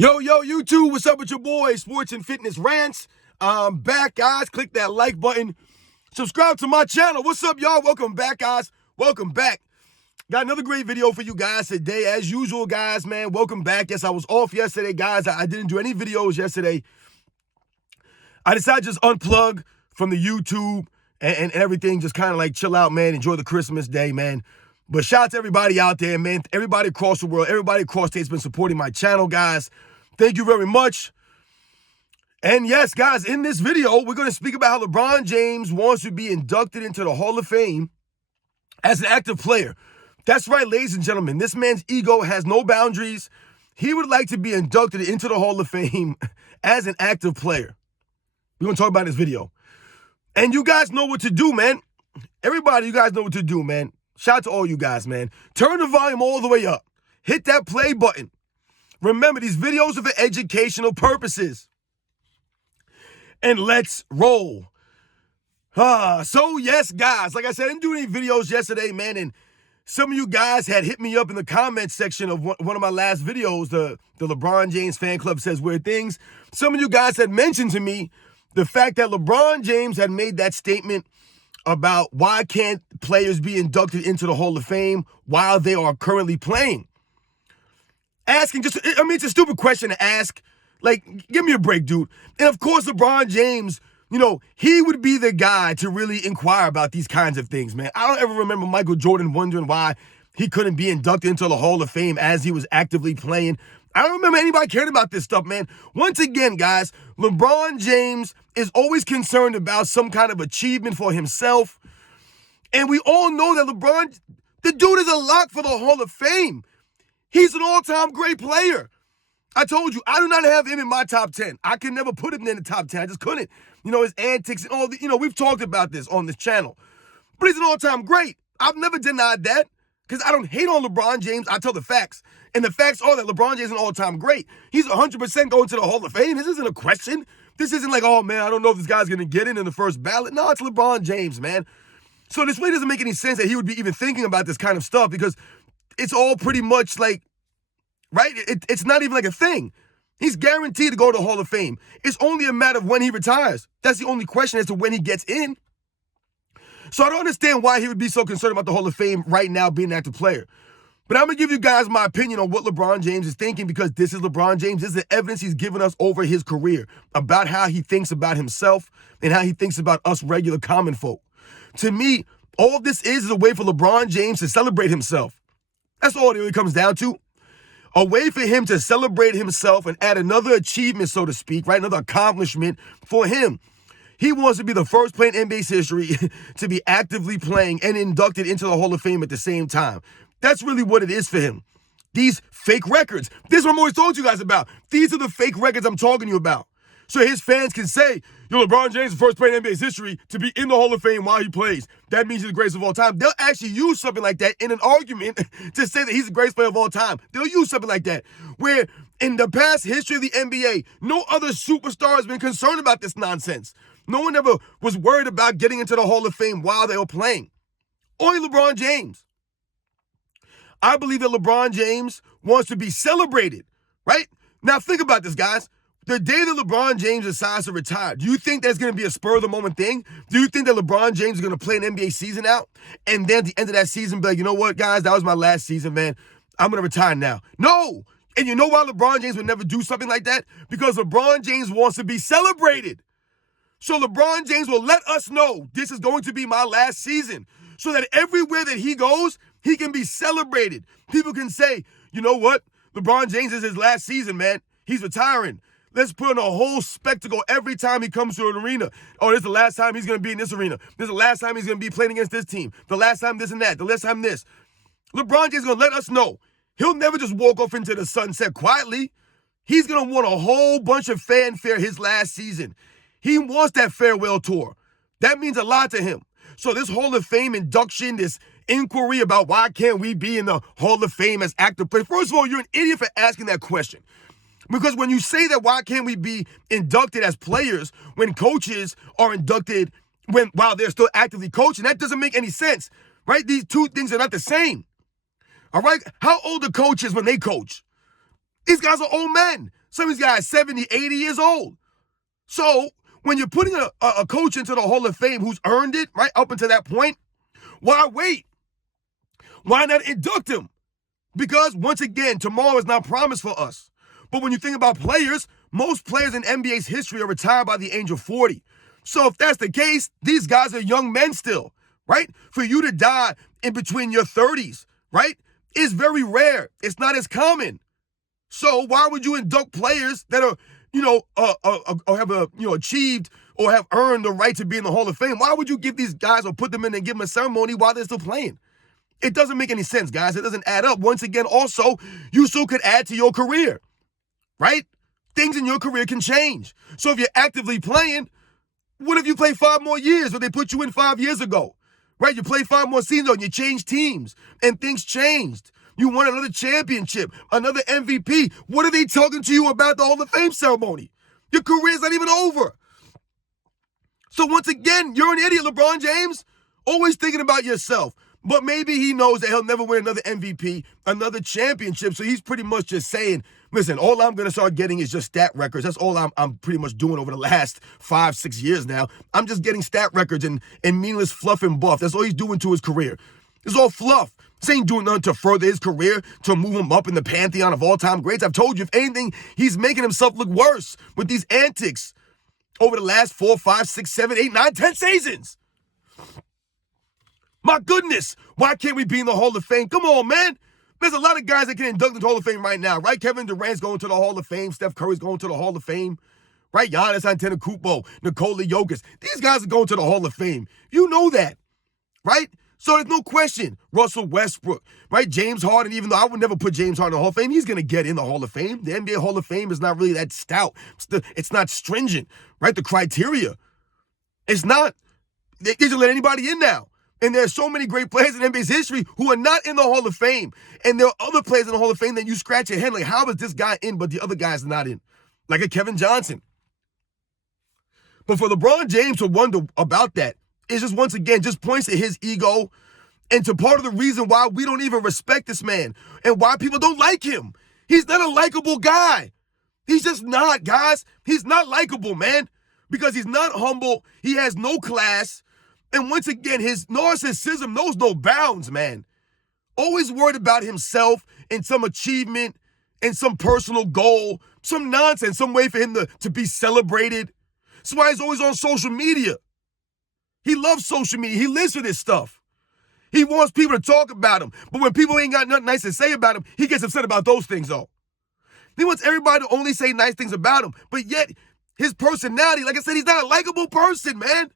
Yo, YouTube, what's up with your boy, Sports and Fitness Rants? I'm back, guys. Click that like button. Subscribe to my channel. What's up, y'all? Welcome back, guys. Welcome back. Got another great video for you guys today. As usual, guys, man, welcome back. Yes, I was off yesterday, guys. I didn't do any videos yesterday. I decided to just unplug from the YouTube and everything, just kind of like chill out, man. Enjoy the Christmas day, man. But shout out to everybody out there, man. Everybody across the world, everybody across states been supporting my channel, guys. Thank you very much. And yes, guys, in this video, we're going to speak about how LeBron James wants to be inducted into the Hall of Fame as an active player. That's right, ladies and gentlemen. This man's ego has no boundaries. He would like to be inducted into the Hall of Fame as an active player. We're going to talk about this video. And you guys know what to do, man. Everybody, you guys know what to do, man. Shout out to all you guys, man. Turn the volume all the way up. Hit that play button. Remember, these videos are for educational purposes. And let's roll. So yes, guys, like I said, I didn't do any videos yesterday, man, and some of you guys had hit me up in the comment section of one of my last videos, the LeBron James fan club says weird things. Some of you guys had mentioned to me the fact that LeBron James had made that statement about why can't players be inducted into the Hall of Fame while they are currently playing. It's a stupid question to ask. Like, give me a break, dude. And of course, LeBron James, he would be the guy to really inquire about these kinds of things, man. I don't ever remember Michael Jordan wondering why he couldn't be inducted into the Hall of Fame as he was actively playing. I don't remember anybody caring about this stuff, man. Once again, guys, LeBron James is always concerned about some kind of achievement for himself. And we all know that the dude is a lock for the Hall of Fame. He's an all-time great player. I told you, I do not have him in my top 10. I can never put him in the top 10. I just couldn't. His antics and all the, we've talked about this on this channel. But he's an all-time great. I've never denied that because I don't hate on LeBron James. I tell the facts. And the facts are that LeBron James is an all-time great. He's 100% going to the Hall of Fame. This isn't a question. This isn't like, oh, man, I don't know if this guy's going to get in the first ballot. No, it's LeBron James, man. So this really doesn't make any sense that he would be even thinking about this kind of stuff because it's all pretty much like, right? It's not even like a thing. He's guaranteed to go to the Hall of Fame. It's only a matter of when he retires. That's the only question as to when he gets in. So I don't understand why he would be so concerned about the Hall of Fame right now being an active player. But I'm going to give you guys my opinion on what LeBron James is thinking because this is LeBron James. This is the evidence he's given us over his career about how he thinks about himself and how he thinks about us regular common folk. To me, all of this is a way for LeBron James to celebrate himself. That's all it really comes down to. A way for him to celebrate himself and add another achievement, so to speak, right? Another accomplishment for him. He wants to be the first player in NBA's history to be actively playing and inducted into the Hall of Fame at the same time. That's really what it is for him. These fake records. This is what I'm always told you guys about. These are the fake records I'm talking to you about. So his fans can say, LeBron James is the first player in NBA's history to be in the Hall of Fame while he plays. That means he's the greatest of all time. They'll actually use something like that in an argument to say that he's the greatest player of all time. They'll use something like that. Where in the past history of the NBA, no other superstar has been concerned about this nonsense. No one ever was worried about getting into the Hall of Fame while they were playing. Only LeBron James. I believe that LeBron James wants to be celebrated, right? Now think about this, guys. The day that LeBron James decides to retire, do you think that's going to be a spur-of-the-moment thing? Do you think that LeBron James is going to play an NBA season out and then at the end of that season be like, you know what, guys, that was my last season, man. I'm going to retire now. No! And you know why LeBron James would never do something like that? Because LeBron James wants to be celebrated. So LeBron James will let us know this is going to be my last season so that everywhere that he goes, he can be celebrated. People can say, you know what? LeBron James is his last season, man. He's retiring. Let's put on a whole spectacle every time he comes to an arena. Oh, this is the last time he's going to be in this arena. This is the last time he's going to be playing against this team. The last time this and that. The last time this. LeBron James is going to let us know. He'll never just walk off into the sunset quietly. He's going to want a whole bunch of fanfare his last season. He wants that farewell tour. That means a lot to him. So this Hall of Fame induction, this inquiry about why can't we be in the Hall of Fame as active players. First of all, you're an idiot for asking that question. Because when you say that, why can't we be inducted as players when coaches are inducted while they're still actively coaching? That doesn't make any sense, right? These two things are not the same. All right? How old are coaches when they coach? These guys are old men. Some of these guys 70, 80 years old. So when you're putting a coach into the Hall of Fame who's earned it, right, up until that point, why wait? Why not induct him? Because, once again, tomorrow is not promised for us. But when you think about players, most players in NBA's history are retired by the age of 40. So if that's the case, these guys are young men still, right? For you to die in between your 30s, right, is very rare. It's not as common. So why would you induct players that are, or have achieved or have earned the right to be in the Hall of Fame? Why would you give these guys or put them in and give them a ceremony while they're still playing? It doesn't make any sense, guys. It doesn't add up. Once again, also, you still could add to your career, right? Things in your career can change. So if you're actively playing, what if you play 5 more years what they put you in 5 years ago, right? You play 5 more seasons and you change teams and things changed. You won another championship, another MVP. What are they talking to you about the Hall of Fame ceremony? Your career's not even over. So once again, you're an idiot, LeBron James. Always thinking about yourself. But maybe he knows that he'll never win another MVP, another championship. So he's pretty much just saying, listen, all I'm going to start getting is just stat records. That's all I'm pretty much doing over the last 5, 6 years now. I'm just getting stat records and meaningless fluff and buff. That's all he's doing to his career. It's all fluff. This ain't doing nothing to further his career, to move him up in the pantheon of all-time greats. I've told you, if anything, he's making himself look worse with these antics over the last 4, 5, 6, 7, 8, 9, 10 seasons. My goodness, why can't we be in the Hall of Fame? Come on, man. There's a lot of guys that can induct into the Hall of Fame right now, right? Kevin Durant's going to the Hall of Fame. Steph Curry's going to the Hall of Fame, right? Giannis Antetokounmpo, Nikola Jokic. These guys are going to the Hall of Fame. You know that, right? So there's no question. Russell Westbrook, right? James Harden, even though I would never put James Harden in the Hall of Fame, he's going to get in the Hall of Fame. The NBA Hall of Fame is not really that stout. It's not stringent, right? The criteria. It's not. They just let anybody in now. And there are so many great players in NBA's history who are not in the Hall of Fame. And there are other players in the Hall of Fame that you scratch your head like, how is this guy in but the other guy's not in? Like a Kevin Johnson. But for LeBron James to wonder about that, it's just, once again, just points at his ego and to part of the reason why we don't even respect this man and why people don't like him. He's not a likable guy. He's just not, guys. He's not likable, man, because he's not humble. He has no class. And once again, his narcissism knows no bounds, man. Always worried about himself and some achievement and some personal goal, some nonsense, some way for him to be celebrated. That's why he's always on social media. He loves social media. He lives for this stuff. He wants people to talk about him. But when people ain't got nothing nice to say about him, he gets upset about those things, though. He wants everybody to only say nice things about him. But yet, his personality, like I said, he's not a likable person, man.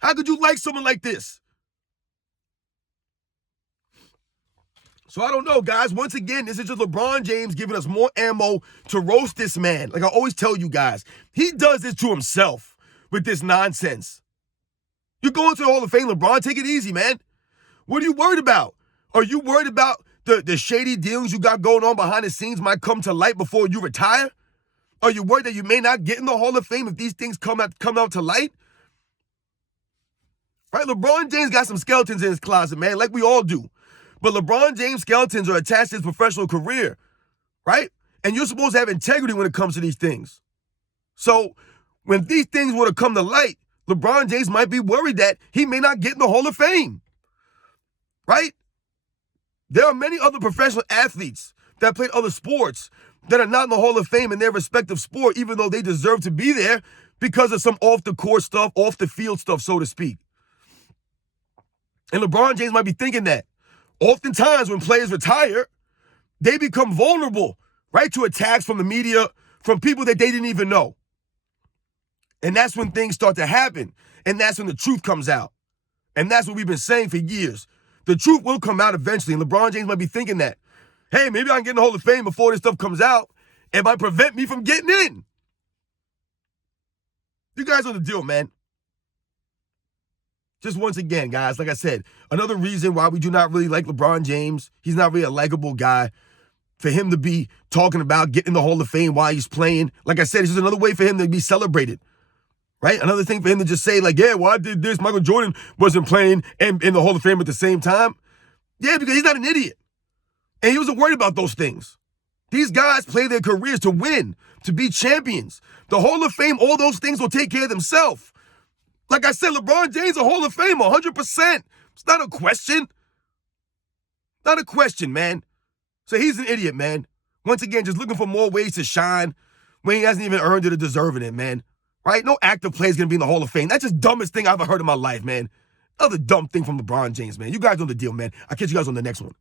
How could you like someone like this? So I don't know, guys. Once again, this is just LeBron James giving us more ammo to roast this man. Like I always tell you guys, he does this to himself with this nonsense. You're going to the Hall of Fame, LeBron. Take it easy, man. What are you worried about? Are you worried about the shady dealings you got going on behind the scenes might come to light before you retire? Are you worried that you may not get in the Hall of Fame if these things come out to light? Right? LeBron James got some skeletons in his closet, man, like we all do. But LeBron James skeletons are attached to his professional career, right? And you're supposed to have integrity when it comes to these things. So when these things were to come to light, LeBron James might be worried that he may not get in the Hall of Fame, right? There are many other professional athletes that played other sports that are not in the Hall of Fame in their respective sport, even though they deserve to be there because of some off-the-court stuff, off-the-field stuff, so to speak. And LeBron James might be thinking that. Oftentimes when players retire, they become vulnerable, right, to attacks from the media, from people that they didn't even know. And that's when things start to happen. And that's when the truth comes out. And that's what we've been saying for years. The truth will come out eventually. And LeBron James might be thinking that, hey, maybe I can get in the Hall of Fame before this stuff comes out. It might prevent me from getting in. You guys know the deal, man. Just once again, guys, like I said, another reason why we do not really like LeBron James. He's not really a likable guy. For him to be talking about getting in the Hall of Fame while he's playing, like I said, it's just another way for him to be celebrated, right? Another thing for him to just say, like, yeah, well, I did this. Michael Jordan wasn't playing and in the Hall of Fame at the same time. Yeah, because he's not an idiot. And he wasn't worried about those things. These guys play their careers to win, to be champions. The Hall of Fame, all those things will take care of themselves. Like I said, LeBron James, a Hall of Famer, 100%. It's not a question. Not a question, man. So he's an idiot, man. Once again, just looking for more ways to shine when he hasn't even earned it or deserving it, man. Right? No active player is going to be in the Hall of Fame. That's just dumbest thing I've ever heard in my life, man. Other dumb thing from LeBron James, man. You guys know the deal, man. I'll catch you guys on the next one.